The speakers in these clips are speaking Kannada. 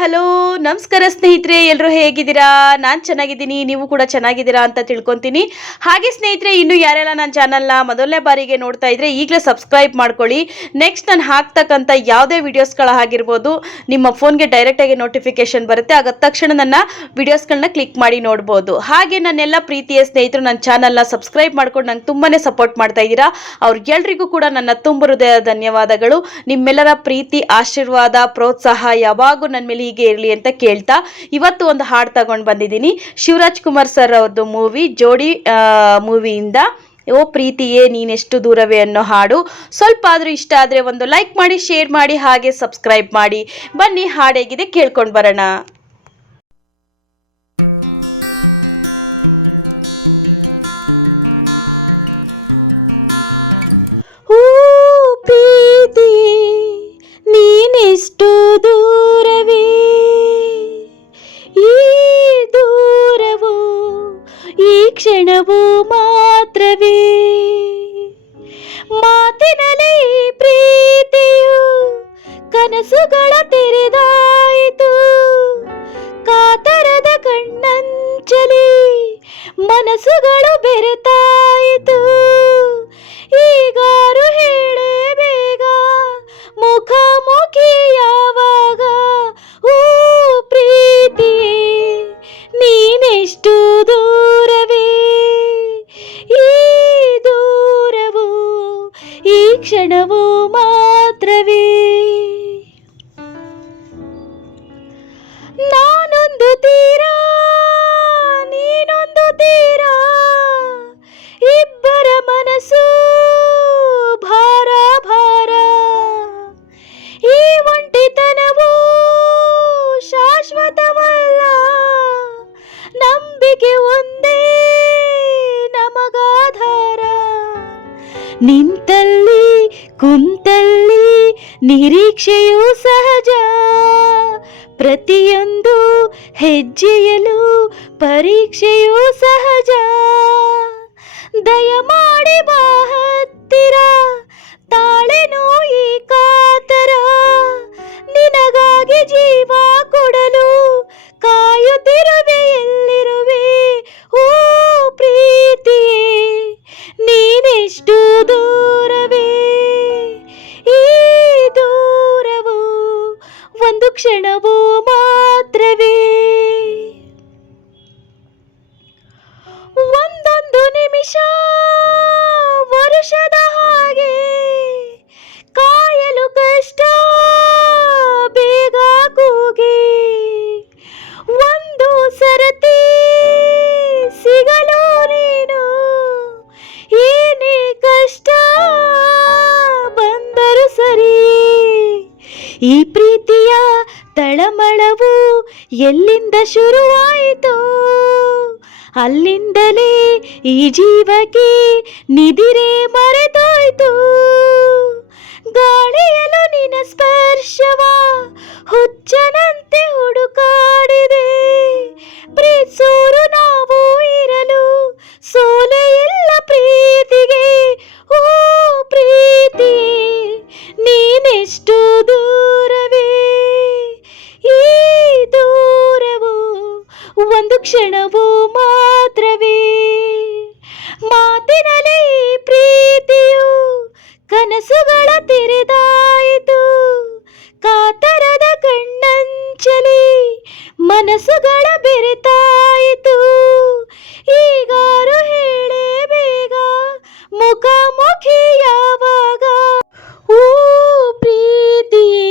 ಹಲೋ ನಮಸ್ಕಾರ ಸ್ನೇಹಿತರೆ, ಎಲ್ಲರೂ ಹೇಗಿದ್ದೀರಾ? ನಾನು ಚೆನ್ನಾಗಿದ್ದೀನಿ, ನೀವು ಕೂಡ ಚೆನ್ನಾಗಿದ್ದೀರಾ ಅಂತ ತಿಳ್ಕೊತೀನಿ. ಹಾಗೆ ಸ್ನೇಹಿತರೆ, ಇನ್ನು ಯಾರೆಲ್ಲ ನನ್ನ ಚಾನಲ್ನ ಮೊದಲನೇ ಬಾರಿಗೆ ನೋಡ್ತಾ ಇದ್ರೆ ಈಗಲೇ ಸಬ್ಸ್ಕ್ರೈಬ್ ಮಾಡ್ಕೊಳ್ಳಿ. ನೆಕ್ಸ್ಟ್ ನಾನು ಹಾಕ್ತಕ್ಕಂಥ ಯಾವುದೇ ವಿಡಿಯೋಸ್ಗಳಾಗಿರ್ಬೋದು ನಿಮ್ಮ ಫೋನ್ಗೆ ಡೈರೆಕ್ಟಾಗಿ ನೋಟಿಫಿಕೇಶನ್ ಬರುತ್ತೆ. ಆಗ ತಕ್ಷಣ ನನ್ನ ವಿಡಿಯೋಸ್ಗಳನ್ನ ಕ್ಲಿಕ್ ಮಾಡಿ ನೋಡ್ಬೋದು. ಹಾಗೆ ನನ್ನೆಲ್ಲ ಪ್ರೀತಿಯ ಸ್ನೇಹಿತರು ನನ್ನ ಚಾನಲ್ನ ಸಬ್ಸ್ಕ್ರೈಬ್ ಮಾಡ್ಕೊಂಡು ನಂಗೆ ತುಂಬಾ ಸಪೋರ್ಟ್ ಮಾಡ್ತಾ ಇದ್ದೀರಾ. ಅವ್ರಿಗೆಲ್ರಿಗೂ ಕೂಡ ನನ್ನ ತುಂಬ ಹೃದಯ ಧನ್ಯವಾದಗಳು. ನಿಮ್ಮೆಲ್ಲರ ಪ್ರೀತಿ, ಆಶೀರ್ವಾದ, ಪ್ರೋತ್ಸಾಹ ಯಾವಾಗೂ ನನ್ನ ಮೇಲೆ ಹೀಗೆ ಇರಲಿ ಅಂತ ಕೇಳ್ತಾ ಇವತ್ತು ಒಂದು ಹಾಡು ತಗೊಂಡು ಬಂದಿದ್ದೀನಿ. ಶಿವರಾಜ್ ಕುಮಾರ್ ಸರ್ ಅವ್ರದ್ದು ಮೂವಿ ಜೋಡಿ ಮೂವಿಯಿಂದ ಓ ಪ್ರೀತಿಯೇ ನೀನೆಷ್ಟು ದೂರವೇ ಅನ್ನೋ ಹಾಡು. ಸ್ವಲ್ಪ ಆದರೂ ಇಷ್ಟ ಆದರೆ ಒಂದು ಲೈಕ್ ಮಾಡಿ, ಶೇರ್ ಮಾಡಿ, ಹಾಗೆ ಸಬ್ಸ್ಕ್ರೈಬ್ ಮಾಡಿ. ಬನ್ನಿ ಹಾಡು ಹೇಗಿದೆ ಕೇಳ್ಕೊಂಡು ಬರೋಣ. ನೀನೆಷ್ಟು ದೂರವೇ, ಈ ದೂರವು ಈ ಕ್ಷಣವು ಮಾತ್ರವೇ. ಮಾತಿನಲ್ಲಿ ಪ್ರೀತಿಯು ಕನಸುಗಳ ತೆರೆದಾಯಿತು. ಕಾತರದ ಕಣ್ಣಂಚಲಿ ಮನಸ್ಸುಗಳು ಬೆರೆತಾಯಿತು. ಈಗಾರು ಹೇಳೇ ಬೇಗ ಮುಖಾಮುಖಿ ಯಾವಾಗ. ಓ ಪ್ರೀತಿಯೇ ನೀನೆಷ್ಟು ದೂರವೇ, ಈ ದೂರವು ಈ ಕ್ಷಣವು ಮಾತ್ರವೇ. ನಾನೊಂದು ತೀರ ನೀನೊಂದು ತೀರ, ಇಬ್ಬರ ಮನಸ್ಸು ಭಾರ ಭಾರ. ಈ ಒಂಟಿತನವು ಶಾಶ್ವತವಲ್ಲ, ನಂಬಿಕೆ ಒಂದೇ ನಮಗಾಧಾರ. ನಿಂತಲ್ಲಿ ಕುಂತಲ್ಲಿ ನಿರೀಕ್ಷೆಯೂ ಸಹಜ. ಪ್ರತಿಯೊಂದು ಹೆಜ್ಜೆಯಲು ಪರೀಕ್ಷೆಯೂ ಸಹಜ. ದಯಮಾಡಿ ಬಾ ಹತ್ತಿರ, ತಾಳೆನೋ ಈ ಕಾತರ. ನಿನಗಾಗಿ ಜೀವ ಕೊಡಲು ಕಾಯುತ್ತಿರುವೆ, ಎಲ್ಲಿರುವೆ. ಓ ಪ್ರೀತಿಯೇ ನೀನೆಷ್ಟು ದೂರವೇ, ಈ ದೂರವು ಒಂದು ಕ್ಷಣವೂ ಮಾತ್ರವೇ. ಒಂದೊಂದು ನಿಮಿಷ ವರ್ಷದ ಹಾಗೆ, ಕಾಯಲು ಕಷ್ಟ ಬೇಗ ಕೂಗಿ. ಒಂದು ಸರತಿ ಸಿಗಲು ನೀನು, ಏನೇ ಕಷ್ಟ ಬಂದರು ಸರಿ. ಈ ಪ್ರೀತಿಯ ತಳಮಳವು ಎಲ್ಲಿಂದ ಶುರುವಾಯಿತೋ, ಅಲ್ಲಿಂದಲೇ ಈ ಜೀವಕ್ಕೆ ನಿದಿರೆ ಮರೆತೋಯ್ತು. ಗಾಳಿಯಲು ನಿನ್ನ ಸ್ಪರ್ಶವ ಹುಚ್ಚನಂತೆ ಹುಡುಕಾಡಿದೆ. ಪ್ರೀತಿಸೋರು ನಾವು ಇರಲು ಸೋಲೆ ಇಲ್ಲ ಪ್ರೀತಿಗೆ. ಓ ಪ್ರೀತಿಯೇ ನೀನೆಷ್ಟು ದೂರವೇ, ಈ ದೂರವು ಒಂದು ಕ್ಷಣವೂ ಮಾತ್ರವೇ. ಮಾತಿನಲ್ಲಿ ಪ್ರೀತಿಯು ಕನಸುಗಳ ತೆರೆದಾಯಿತು. ಕಾತರದ ಕಣ್ಣಂಚಲಿ ಮನಸ್ಸುಗಳ ಬೆರೆತಾಯಿತು. ಈಗಾರು ಹೇಳೇ ಬೇಗ ಮುಖಾಮುಖಿ ಯಾವಾಗ. ಓ ಪ್ರೀತಿಯೇ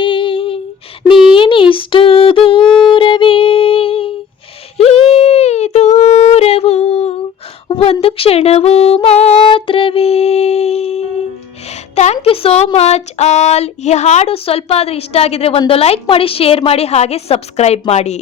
ನೀನಿಷ್ಟು ದೂರವೇ, ಈ ದೂರವು ಒಂದು ಕ್ಷಣವೂ ಮಾತ್ರವೇ. Thank you so much all. ಈ ಹಾಡು ಸ್ವಲ್ಪ ಆದರೂ ಇಷ್ಟ ಆಗಿದ್ರೆ ಒಂದು ಲೈಕ್ ಮಾಡಿ, ಶೇರ್ ಮಾಡಿ, ಹಾಗೆ ಸಬ್ಸ್ಕ್ರೈಬ್ ಮಾಡಿ.